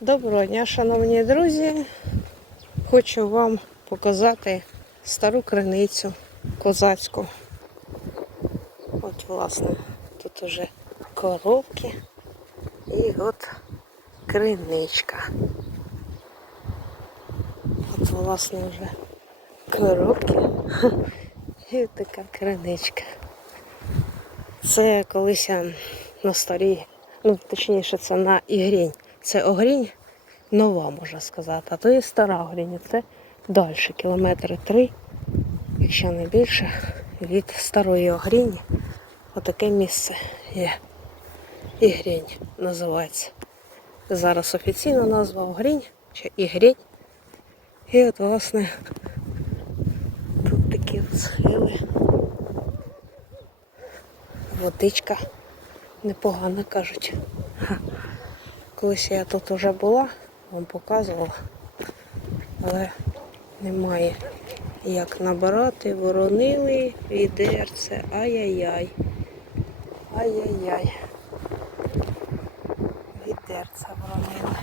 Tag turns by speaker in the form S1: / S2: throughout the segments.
S1: Доброго дня, шановні друзі. Хочу вам показати стару криницю козацьку. От, власне, тут уже коробки і от криничка. От, власне, вже коробки і така криничка. Це колись на старій, ну точніше, це на ігрінь. Це огрінь нова, можна сказати. А то є стара огрінь. Це далі, кілометри три, якщо не більше, від старої огріні. Отаке місце є. Ігрінь називається. Зараз офіційна назва Огрінь чи Ігрінь. І от, власне, тут такі схили. Водичка непогана кажуть. Колись я тут вже була, вам показувала, але немає як набирати, воронили, відерце, ай-яй-яй. Ай-яй-яй. Відерце воронили.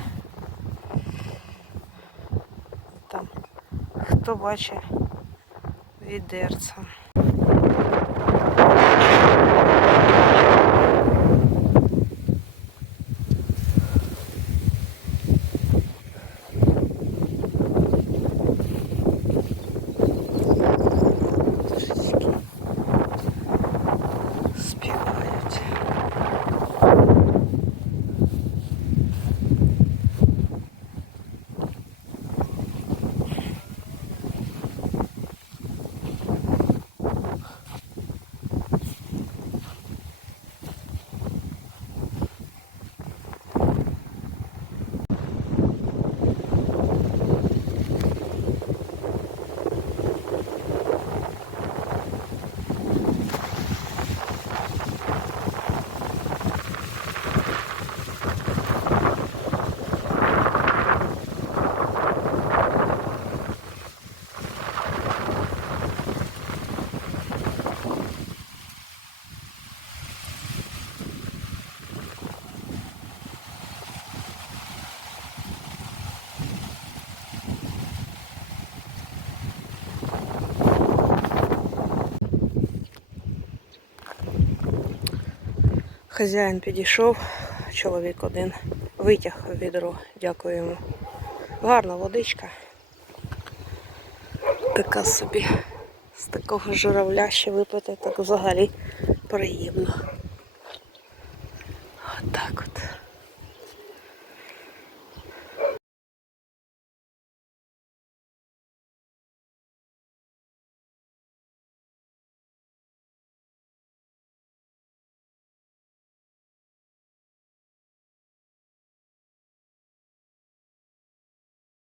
S1: Там хто бачить відерце. out. Хазяїн підійшов, чоловік один витяг відро, дякую йому. Гарна водичка. Така собі з такого журавля ще випити, так взагалі приємно. Отак от.